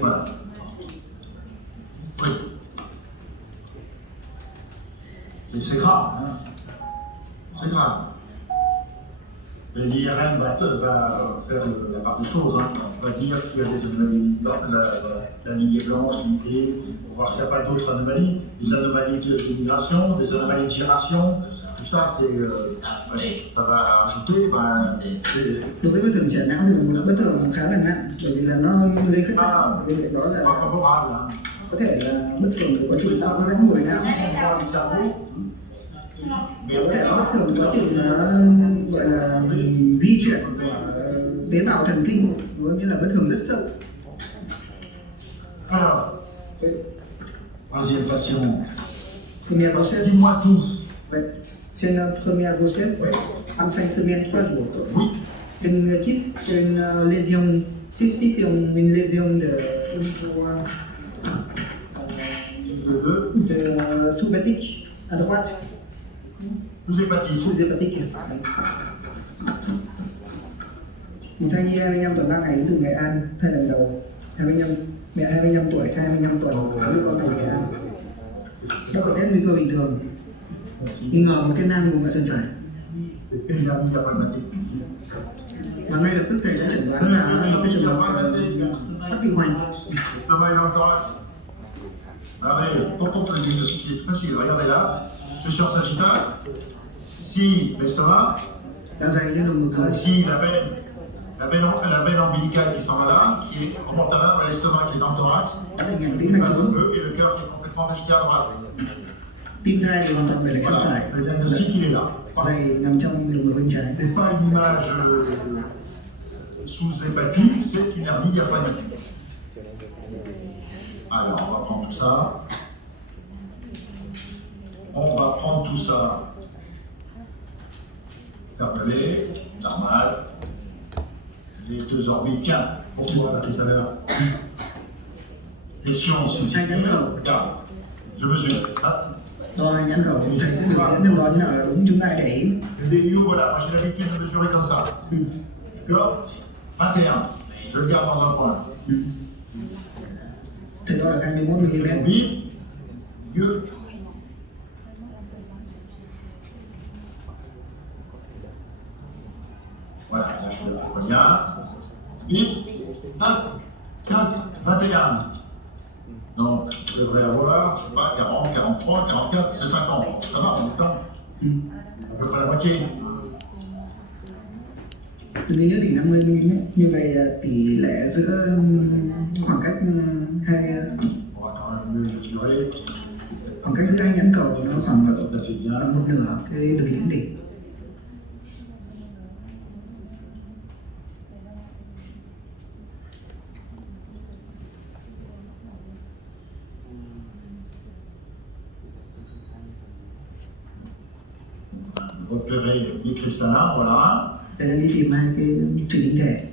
Voilà. Oui. Et c'est grave, hein. C'est grave. Et l'IRM va faire la part des choses. Hein. On va dire qu'il y a des anomalies, la lignée blanche limitée, pour voir s'il n'y a pas d'autres anomalies, des anomalies de migration, des anomalies de giration, tout ça, ça va ajouter. Đối với bất thường chảy não thì là một bất thường khá là nặng, bởi vì là nó gây khuyết não. Bên cạnh đó là có thể là bất thường của quá trình sau rãnh hồi não. Có thể bất thường quá trình nó gọi là di chuyển của tế bào thần kinh, có nghĩa là bất thường rất sâu. Alors, troisième patient. Première grossesse. Dis-moi tous. Ouais. C'est notre première grossesse. Am 5 semaines, 3 jours. Oui. C'est une kyste, c'est une lésion, suspicion, une lésion de sous-hépatique à droite. Sous-hépatique. Sous-hépatique. Một thai nhi 25 tuần 3 ngày đến từ Nghệ An, thai lần đầu, 25, mẹ 25 tuổi, thai 25 tuần, đưa con từ Nghệ An. Đó có test nguy cơ bình thường, nghi ngờ một cái nang vùng dạ dày phải. Và ngay lập tức thầy đã chẩn đoán là một cái trường hợp tắc kinh hoành. Quand on peut le diagnostiquer facile, regardez là, je suis en Sagittaire, si l'estomac, si la veine ombilicale qui s'en va là, qui remonte à là, l'estomac qui est dans le thorax, et le cœur qui est complètement déjeté à droite. Voilà, le diagnostic il est là. C'est pas une image sous-hépatique, c'est une hernie diaphragmatique. Alors, on va prendre tout ça. On va prendre tout ça. Fermez, normal. Les deux orbites, tiens, pour toi, tout à l'heure. Pression sous regarde, je mesure. Rồi, nhãn khẩu thầy sẽ biểu diễn theo đó như nào là đúng, chúng ta để Le DIU, voilà, moi j'ai l'habitude de mesurer comme ça. D'accord 21, je le garde dans un coin. Thì đó là 21 mm. Bip, Dieu. Voilà, là je le regarde. Bip, 4, 21. Donc, je devrais avoir, je sais pas, 40, 43, 44, c'est 50. Ça va, on est temps. À peu près la moitié. Tôi nhớ thì 50 mm, như vậy là tỷ lệ giữa khoảng cách hai khoảng cách giữa hai nhãn cầu nó khoảng một nửa cái đường liễm đỉnh. Repérer les cristallins, voilà. Đây là đi tìm hai cái thủy tinh thể.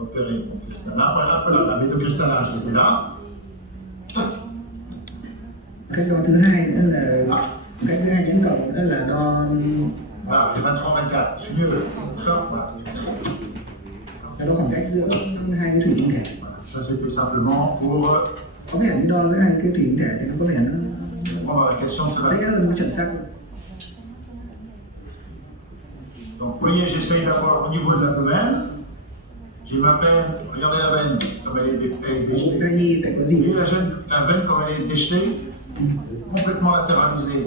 Repérer mon cristallin, voilà, la métocristallin, je les ai là. Cái đo thứ hai nữa là cái thứ hai nhãn cầu đó là đo. Voilà, c'est 23, 24, c'est mieux. D'accord, voilà. Là đo khoảng cách giữa hai cái thủy tinh thể. Ça c'était simplement pour. Có vẻ như đo giữa hai cái thủy tinh thể thì nó có vẻ nó. Répondre à la question de cela. Đấy là một chuẩn xác. Donc, vous voyez, j'essaye d'avoir au niveau de l'abdomen. J'ai ma veine, regardez la veine, comme elle est déjetée. Et la veine, comme elle est déjetée, complètement latéralisée.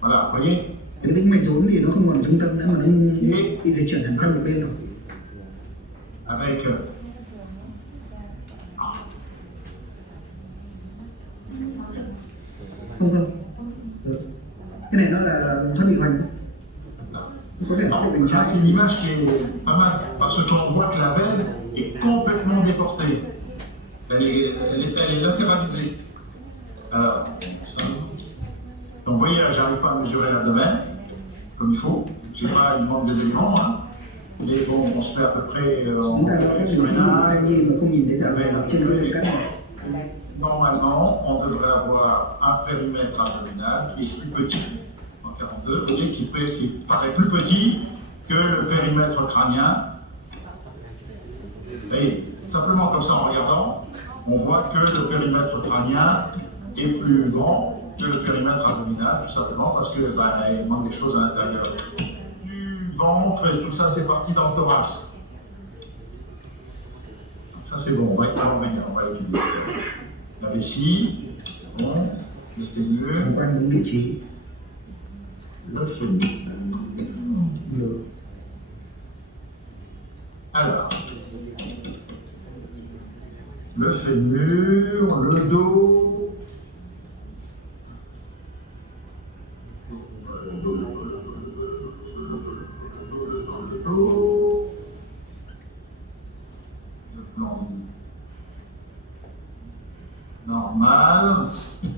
Voilà, vous voyez. Cái tĩnh mạch rốn thì nó không còn trung tâm nữa mà nó bị dịch chuyển hẳn sang một bên rồi. Avec không. Cái này nó là thoát vị hoành. Ça, c'est une image qui est pas mal, parce qu'on voit que la veine est complètement déportée. Elle est latéralisée. Alors, ça. Donc, vous voyez, là, j'arrive pas à mesurer l'abdomen, comme il faut. Je sais pas, il manque des éléments, hein. Mais bon, on se fait à peu près sur les normalement, on devrait avoir un périmètre abdominal qui est plus petit. 42, vous voyez, qui paraît plus petit que le périmètre crânien. Et simplement comme ça en regardant, on voit que le périmètre crânien est plus grand que le périmètre abdominal, tout simplement parce que il manque des choses à l'intérieur du ventre et tout ça, c'est parti dans le thorax. Ça, c'est bon, on va y revenir, on va l'étudier. La vessie, bon, le fémur, Tham quan đúng vị trí. le fémur. Alors, le fémur, le dos, le plan normal,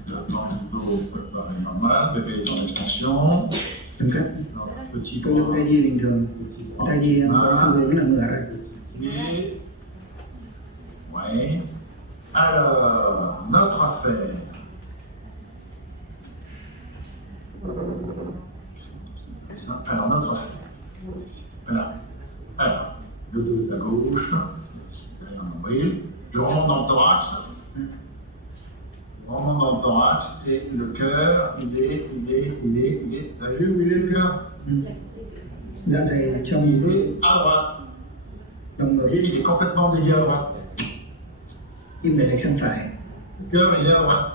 le plan du dos préparé normal, bébé est en extension, Tầm cách. petit Cô thai nhi bình thường. Thai nhi có xu hướng là ngửa ra. pied. Oui. Alors, notre affaire. Alors, notre affaire. Voilà. Alors, le dos de la gauche, derrière le nombril. Je remonte dans le thorax. Je remonte dans le thorax et le cœur, il est. T'as vu où il est le cœur? Dạ dày trong Il est à droite. lồng Vous ngực, voyez, il est complètement dévié à droite. im để lệch sang phải. Le cœur, il est à droite.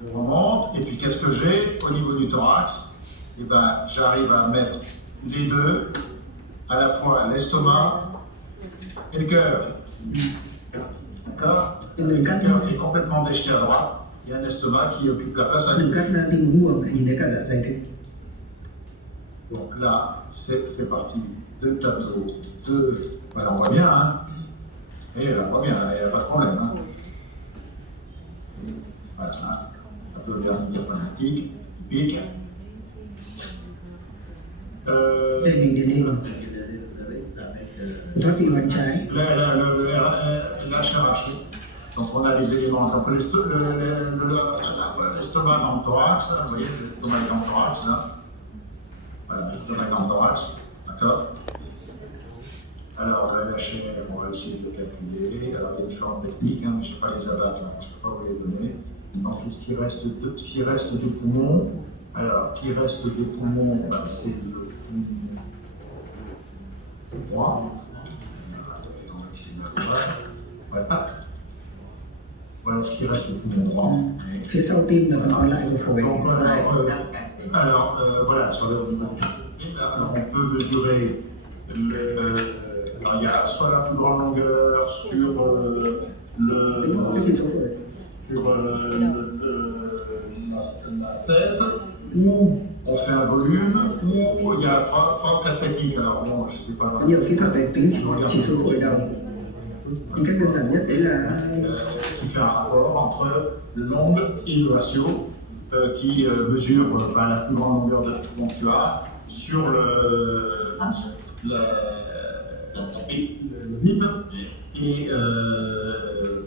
Je remonte, et puis qu'est-ce que j'ai au niveau du thorax? Eh ben, j'arrive à mettre les deux, à la fois l'estomac et le cœur. D'accord? Le cœur qui est complètement déjeté à droite, il y a un estomac qui occupe la place à Đừng gauche. cắt tim guồng lại nhìn thấy cả dạ dày thế. Donc là, c'est fait partie de plateau, de... Voilà, on voit bien, hein? Et là, on voit bien, il n'y a pas de problème, hein? Voilà, un peu de vernis diaphragmatique, pique. Đây mình điển hình. Thoát vị hoành trái. La CRH. Donc on a les éléments, donc l'estomac dans le thorax, là, vous voyez, l'estomac est dans le thorax, là. Voilà, l'estomac est dans le thorax, d'accord? Alors, la chair, on va essayer de le calculer. Alors, il y a différentes techniques, hein, mais je ne sais pas les abattre, donc je ne peux pas vous les donner. Donc, ce qui reste de poumon, alors, qui reste de poumon, bah, c'est le poumon droit. Voilà. Voilà ce qui reste de poumon droit. Phía sau tim là phần còn lại của phổi. Donc, voilà, sur le alors, on peut mesurer alors, il y a soit la plus grande longueur sur la tête, ou on fait un volume, ou il y a trois ou quatre techniques. Alors bon, je sais pas. Có nhiều kỹ thuật để tính chỉ số phổi đầu. Nhưng cách đơn giản nhất đấy là qui fait un rapport entre le long et le ratio qui mesure la plus grande longueur de poumon que tu as sur le bip et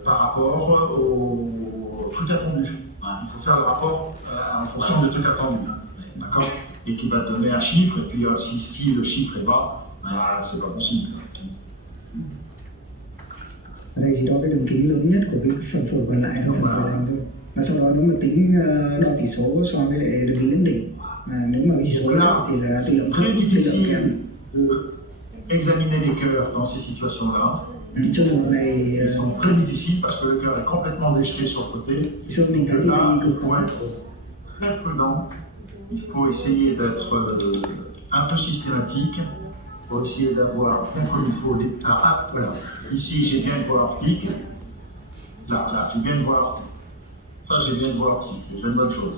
par rapport au truc attendu. Il faut faire le rapport en fonction du truc attendu. D'accord? Et qui va te donner un chiffre, et puis si le chiffre est bas, c'est pas possible. ở đây chỉ đo cái đường kính lớn nhất của cái phần phổi còn lại thôi, phần phổi lành thôi. Và sau đó nếu mà tính đo tỷ số so với lại đường kính lưỡng đỉnh, nếu mà cái chỉ số đó thì là tỷ lệ thấp, tỷ lệ kém. Examiner les cœurs dans ces situations-là. Trong trường hợp này Ils sont très difficiles parce que le cœur est complètement déjeté sur le côté. Sơn mình thấy Là, cái il cực faut khó. être très prudent. Il faut essayer d'être un peu systématique. Il faut essayer d'avoir bien comme il faut les. Alors, voilà. Ici, j'ai bien une voie optique. Là, j'ai bien une voie. Ça, j'ai bien une voie optique. C'est déjà une bonne chose.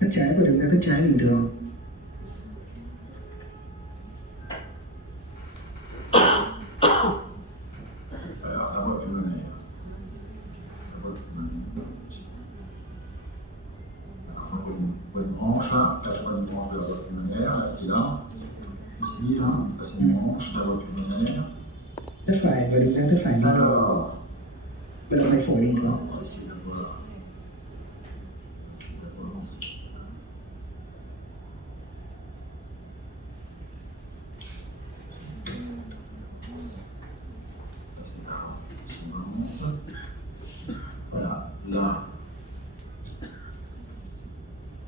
Thất trái của đường ra thất trái bình thường. Alors, la voie pulmonaire. La voie pulmonaire. Alors, on voit une branche là. Là, je vois une branche de la voie pulmonaire, là, qui est là. Ici, là, ça c'est une branche de la voie pulmonaire. Thất phải và đường ra thất phải bình thường. Alors, Vận động mạch phổi bình thường. on va essayer d'avoir. Voilà, là.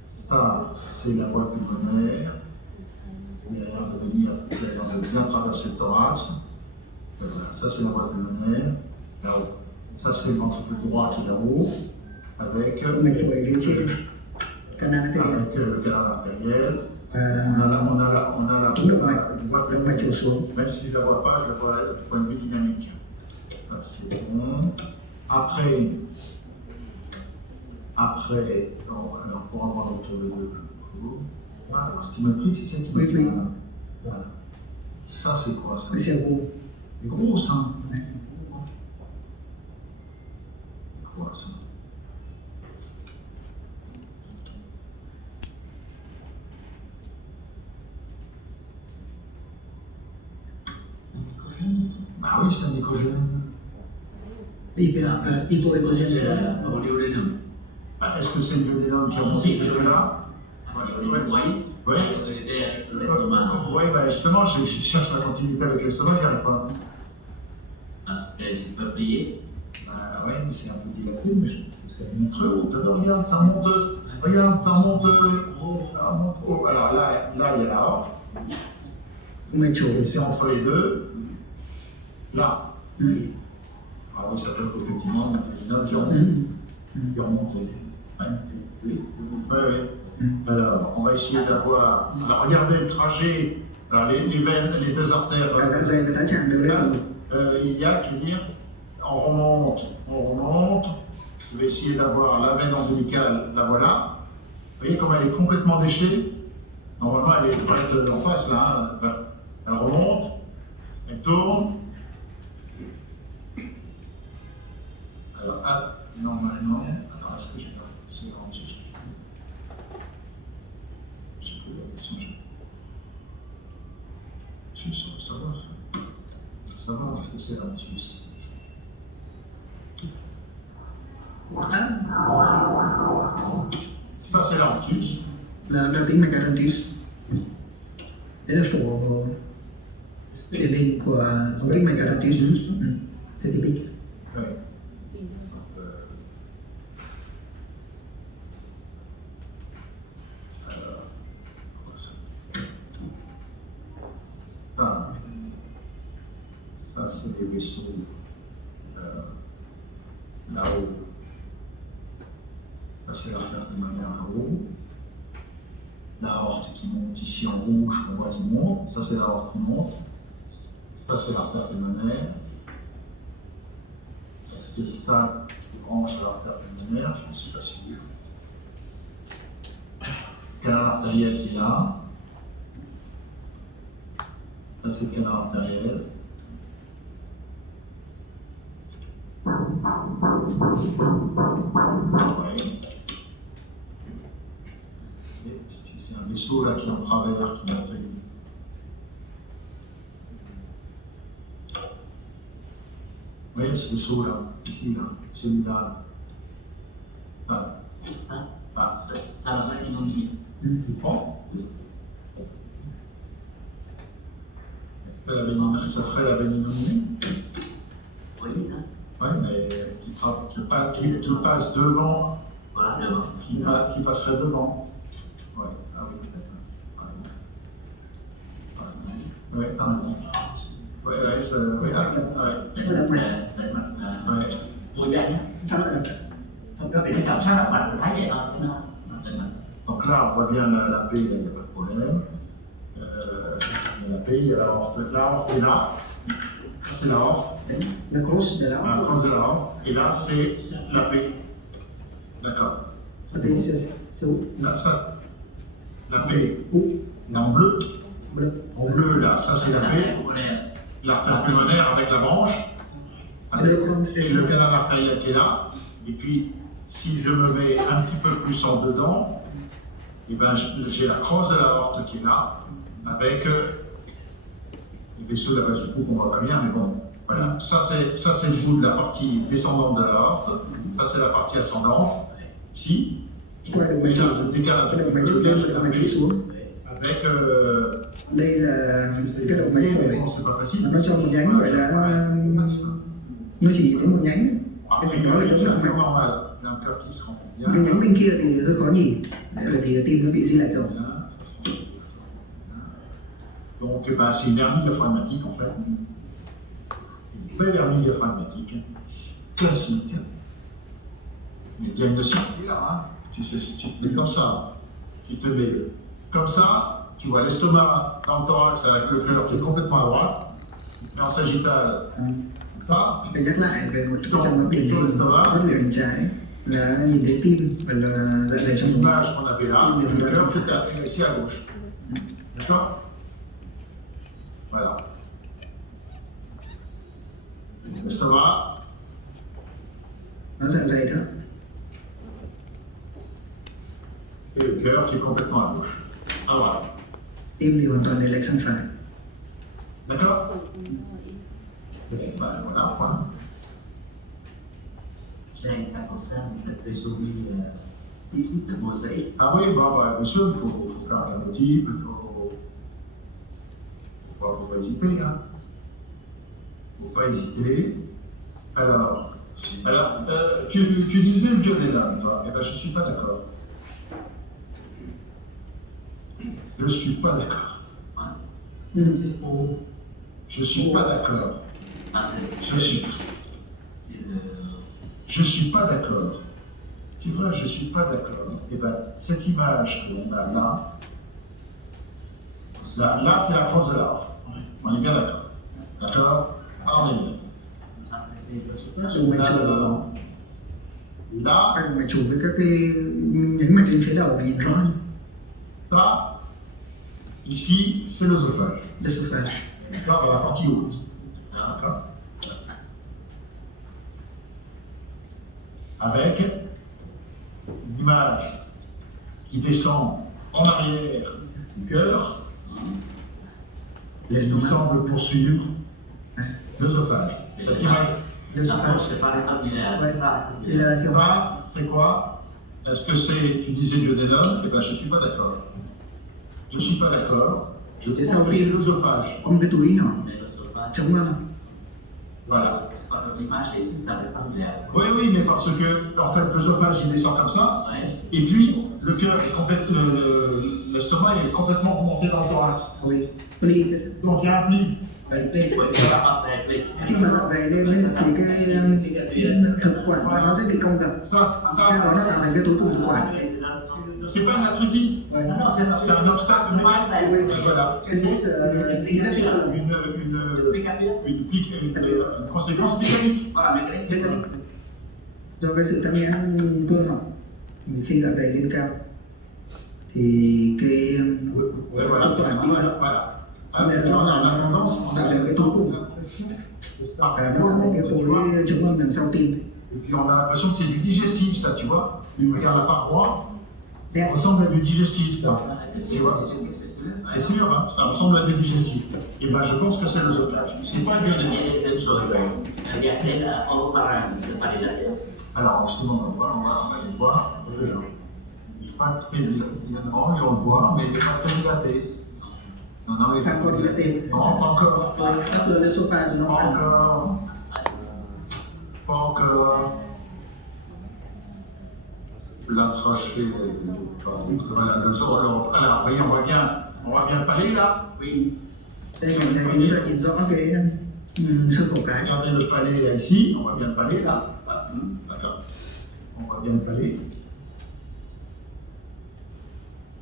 Ça, c'est la voie pulmonaire. Il y a l'air de bien traverser le thorax. Voilà, ça, c'est la voie pulmonaire. Là-haut. Ça, c'est le ventricule droit qui est là-haut, avec mạch phổi phía trên, canal artériel avec le canal artériel. và On a la động mạch, voie động mạch trổ xuống. même si je ne la vois pas, je la vois du point de vue dynamique. Ça, c'est bon. Après, donc, alors pour avoir autour les deux, voilà, stylométrique, c'est cette image-là. Voilà. Ça, c'est quoi ça? Cái xe vô. C'est gros, ça. Quoi, ça? Ah oui, c'est un glycogène. Hypoecogène. Est-ce que c'est le duodénum qui remonte jusque-là? Oui. Oui, bah justement, je cherche la continuité avec l'estomac, j'y arrive pas. C'est pas plié. Bah ouais, mais c'est un peu dilaté, mais c'est montreux. Regarde, ça monte. Regarde, ça monte. Ça monte haut. Alors là, il y a la horte. Mạch trổ. Et c'est entre les deux. Là. Ừ. Ah oui, ça fait qu'effectivement, il y a qui remonte. Qui remonte. Ouais. Oui. Alors, on va essayer d'avoir. Alors, regardez le trajet. Alors, les veines, les deux artères. Dạ dày và tá tràng đều lên. Iliaque, je veux dire, on remonte. Je vais essayer d'avoir la veine ombilicale, la voilà. Vous voyez comme elle est complètement déchetée. Normalement, elle est prête en face là. Hein. Elle remonte, elle tourne. Alors, ah, normalement, attends, est-ce que j'ai pas. C'est en dessous. Je peux la question. Je suis sûr, ça va, ça. Ça va, parce que c'est la Suisse. Ça, c'est l'arctus. Là tính mạch Atlantis. Đấy là phổ điển hình của ống tĩnh mạch Atlantis. C'est typique. Oui. Alors, ça c'est les vaisseaux là-haut. Ça, c'est l'artère pulmonaire là-haut. L'aorte qui monte ici en rouge, on voit qu'il monte. Ça, c'est l'aorte qui monte. Ça, c'est l'artère pulmonaire. Est-ce que ça branche à l'artère pulmonaire? Je ne suis pas sûr. Canal artériel qui est là. Ça, c'est le canal artériel. Oui. C'est un vaisseau là qui est en travers, qui m'a pris. Oui, ce vaisseau là, ici là, celui-là. Ça va pas inondé. Tu prends? Ça serait la bénignité. Oui, hein. Oui, mais qui passe devant, Voilà, devant. qui passerait devant. Oui, ah oui, peut-être. Oui, t'as raison. Oui, Ủa vậy nhá. Sao lại không có bị cái cảm giác là bạn thấy vậy thôi chứ nó Donc là, on voit bien la paix, il n'y a pas de problème. La paix, il y a la horte est là. C'est la horte. La crosse de La l'orte. crosse de la horte. Et là, c'est la paix. D'accord. Ở đây c'est où? Là, ça, la paix. Où? En bleu. Bleu. En bleu, là, ça c'est la paix. L'artère pulmonaire avec la branche. Et le canal artériel qui est là. Et puis, si je me mets un petit peu plus en dedans, et ben, j'ai la crosse de la horte qui est là, avec les vaisseaux de la base du cou qu'on voit pas bien, mais bon, voilà. Ça c'est le bout de la partie descendante de la horte. Ça c'est la partie ascendante. Ici. Quay động mạch Et là, trụ. je décale un Cái động peu mạch trụ plus. lên và động mạch trụ xuống. Avec. Đây là cái động mạch phổi. C'est pas facile. Nó cho một nhánh gọi là nó chỉ có một nhánh Après, cái il y cảnh đó a là un rất là cœur mạnh. normal, il y a un cœur qui se remplit bien. Cái nhánh bên kia thì hơi khó nhìn bởi vì tim nó bị di lệch rồi. Bien, ça se remplit bien, ça se remplit bien. Donc, ben, c'est une hernie diaphragmatique en fait. Une belle hernie diaphragmatique, classique. Mais le diagnostic est là, hein. Tu te mets comme ça, tu te mets comme ça, tu vois l'estomac dans le thorax avec le cœur qui est complètement à droite, tu te mets en sagittal, ça, Để nhắc lại về một cái trường hợp điển hình rất là hình trái là nhìn thấy tim và là dạ dày trong bụng. l'image qu'on avait là, et le cœur qui était ici à gauche. D'accord? Voilà. L'estomac, Nó dạ dày đó. et le cœur qui est complètement à gauche. À droite. Tim thì hoàn toàn để lệch sang phải. D'accord? Ben voilà, point. J'ai un concert de souris ici, de mosaïque. Ah oui, bah, bien sûr, il faut faire un diagnostic, il faut pas hésiter, hein. Faut pas hésiter. Alors tu disais le duodénum, toi. Eh ben, je suis pas d'accord. Je suis pas d'accord. Ừ. Je suis pas d'accord. Ah, Je suis pas d'accord. Tu vois, je suis pas d'accord. Eh ben, cette image que l'on a là, c'est la crosse de l'arbre. On est bien d'accord. D'accord? Alors, on est bien. Dùng mạch chủ, Là, mạch chủ với các cái nhánh mạch lên phía đầu để nhìn rõ hơn. ça, ici, c'est l'œsophage. L'œsophage. D'accord? Dans la partie haute. D'accord? Avec une image qui descend en arrière du cœur et qui semble poursuivre l'œsophage. Cette image, L'œsophage. c'est pas rectangulaire, Ouais. c'est ça. Et là, c'est ça, c'est quoi? Est-ce que c'est, tu disais duodénum? Eh bien, je ne suis pas d'accord. Je ne suis pas d'accord. Je C'est pense ça, que oui. c'est l'œsophage. có một cái túi nhỏ Mais le sauvage, chống vào. Voilà. c'est pas comme l'image, et ici, c'est rectangulaire. Oui, oui, mais parce que, en fait, l'œsophage, il descend comme ça, Ouais. et puis le cœur est complètement, l'estomac est complètement remonté dans le thorax. Oui, pli sẽ Donc il y a un pli. Vậy quay cho la face avec les. khi mà dạ dày lên thì cái thực quản nó sẽ bị cong dập. Ça, Cái đó nó tạo thành cái túi cùng thực quản. c'est pas une atrésie, Ouais. Non, non, c'est un obstacle mental. Et voilà. Cái c'est Une conséquence mécanique. Voilà, mécanique. do cái sự tắc nghẽn cơ học khi dạ dày lên cao thì cái Et voilà. thực quản đi vào. Voilà. Alors, tu vois, on a tendance, on a Tạo thành cái túi cùng và nó tạo thành cái khối chống âm đằng sau tim. Et puis on a l'impression que c'est du digestif, ça, tu vois. Regarde la paroi, ça Đen. ressemble à du digestif, ça. Tu vois. C'est sûr, hein, ça ressemble à du digestif. Et ben, je pense que c'est l'œsophage. C'est pas du duodénum. Et deuxième chose, regardez la oropharynx, c'est pas les derrière. Alors, justement, on va aller voir. Il n'est pas très évidemment, et on le voit, mais il n'est pas très dilaté. Non, non, il Phản còn dilaté. Non, pas encore. Các sườn esophageal nó Pas phản encore. Pas encore. La trachée. Voilà, alors, voyez, on voit bien le palais là. Oui. đây mình thấy chúng ta nhìn rõ cái xương cổ cái. Regardez le palais là ici, on voit bien le palais là. D'accord. On voit bien le palais.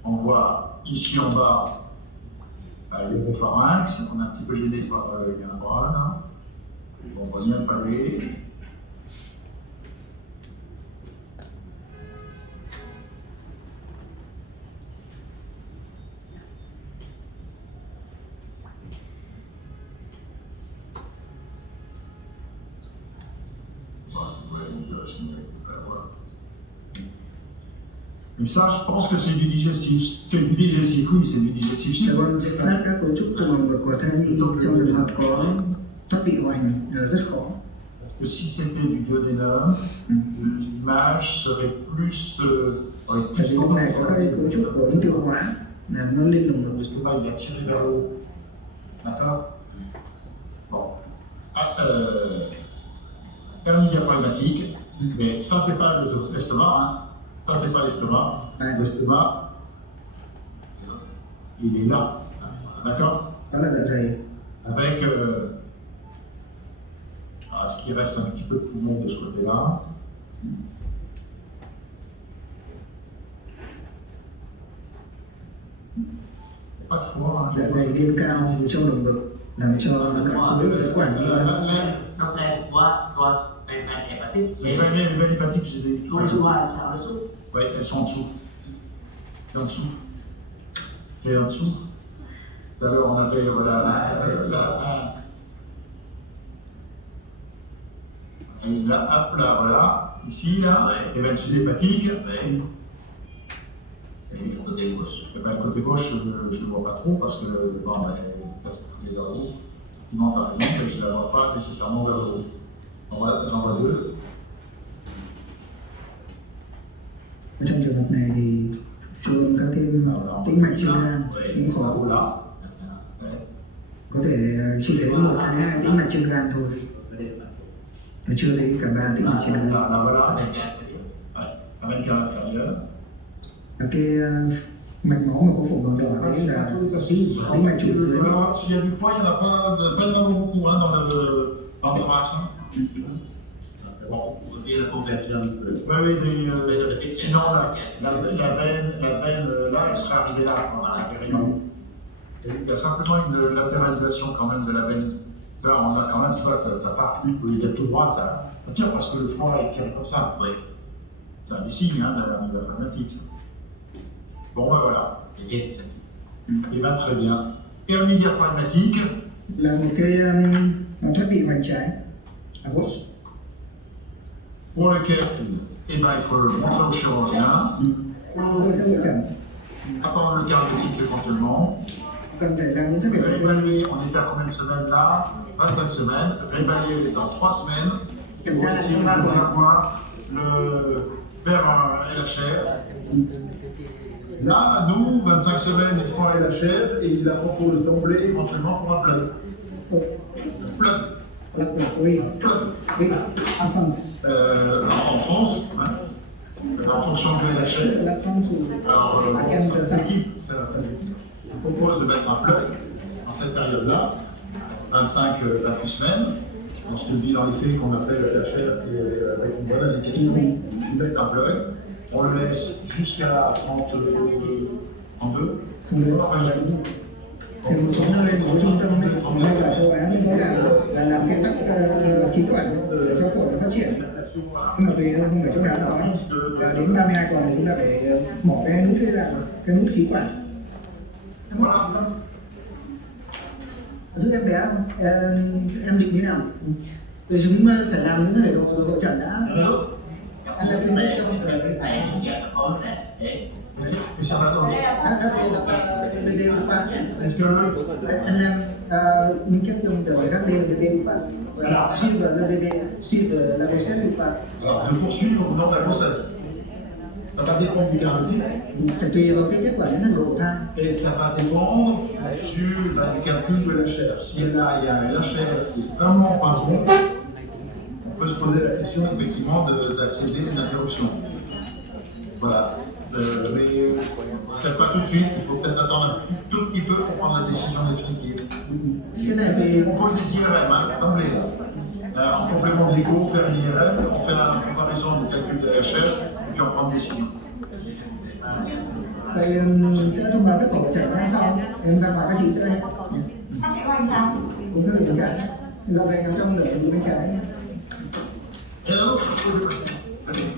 On voit ici en bas l'oropharynx, on est un petit peu gêné par il y a un bras là. On voit bien le palais. Mais ça, je pense que c'est du digestif. C'est du digestif, oui, c'est du digestif. Dạ vâng, sát các cấu trúc trong lòng ngực của thai nhi trong trường hợp có thoát vị hoành là rất khó. Parce que si c'était du duodénum, l'image serait plus. Tại vì lúc này có cái cấu trúc của ống tiêu hóa là nó lên lồng ngực. L'estomac, il a tiré vers le haut. D'accord? Bon. Hernie diaphragmatique, Mais ça, c'est pas l'estomac, hein. Ça, c'est pas l'estomac. Ouais. L'estomac, il est là. D'accord? Đó là dạ dày. Avec ce qui reste un petit peu de poumon de ce côté-là. Pas trop, hein. Dạ dày lên cao trong lồng ngực làm cho Đúng cả rồi. khối phế quản đi lên. Nó lên qua bên hepatic. Les veines hépatiques, je les ai Toi, tu vois, c'est en dessous. Oui, elles sont en dessous. Et en dessous. Et en dessous. Tout à l'heure, on avait là, hop, là, voilà. Ici, là, Ouais. les veines hépatiques. Oui. Et du côté gauche. Eh ben, le côté gauche, je ne le vois pas trop parce que bon, ben, il est vers le haut. Non, par exemple, je ne la vois pas nécessairement vers le haut. J'en vois deux. Ở trong trường hợp này thì siêu âm các thêm tĩnh mạch trên gan cũng En khó. haut, là. Ouais. Có thể chỉ thấy một hay hai tĩnh mạch trên gan thôi, và chưa thấy cả ba tĩnh mạch trên gan. Là, voilà. Bên cạnh cái điều. Ouais. Avec à l'intérieur. Và cái mạch máu mà có phổ bằng đỏ đấy là tĩnh mạch trụ dưới. S'il y a du foie, il n'y en a pas beaucoup hein, dans le thorax. Hein. Bon. Bởi vì là conversion. Oui, sinon la veine là, elle serait arrivée là, à l'intérieur. Il y a simplement une latéralisation quand même de la veine. Là, on a quand même, tu vois, ça part. Au lieu d'être tout droit, ça tire parce que le foie, il tire comme ça. Oui. C'est un des signes hein, de la pneumatique. Ça. Bon, ben voilà. Et Et bien, très bien. Hernie diaphragmatique. Là một cái thoát vị hoành trái à gauche. Pour lequel, eh ben, il faut le montrer au chirurgien, Tôi sẽ lựa chọn attendre le cardiaque éventuellement, cần phải làm những xét nghiệm réévaluer, on était à combien de semaines là? 25 semaines, réévaluer dans 3 semaines, kiểm pour tra essayer trong de 3 tuần. avoir faire un LHR. Là, nous, 25 semaines, il faut un LHR et il la propose d'emblée éventuellement pour un plug. Plug. Là oui, Plug. oui, en France. En France, hein, en fonction du LHR. La France ou Alors, à quel de ça? l'équipe propose de mettre un plug en cette période-là, 25-28 semaines. On se dit dans les faits qu'on a fait le LHR avec une bonne indication. On met un plug, on le laisse jusqu'à 32. Không được. Thì một số nơi, một số trung tâm hay là châu Á thì có làm cái tắc khí quản để cho phổi nó phát triển. Nhưng mà tùy không phải chỗ nào đó. Và đến 32 tuần thì chúng ta phải mổ cái nút cái là cái nút khí quản. Voilà. Giúp em bé không? Em định thế nào? Rồi chúng phải làm những thể độ hội trần đã. Anh là cái nút trong thời cái phải nhận có thể để Et si on attend, est-ce que anh em những cái dùng để các bên để bên bạn suivre le bébé, suivre la grossesse ou pas? alors, de poursuivre au nom de la grossesse? Ça va dépendre du cardiaque Phải tùy vào cái kết quả đến độ của thai. et ça va dépendre sur du calcul de l'HR. Si là, il y a un LHR qui est vraiment pas bon, on peut se poser la question effectivement d'accéder à une interruption. Voilà. Mais peut-être pas tout de suite, il faut peut-être attendre un tout petit peu pour prendre la décision définitive. Cái này thì On pose des IRM, hein, d'emblée. En complément de l'écho, on fait un IRM, on fait la comparaison du calcul de l'HR, et puis on prend une décision. vậy sẽ thông báo tất cả trẻ ra sau. Em ra ngoài các chị sẽ cũng có được trả. Giờ này trong để bên trái Et alors,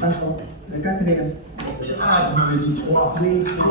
tăng không để các cái em. vous m'avez dit 3. Oui.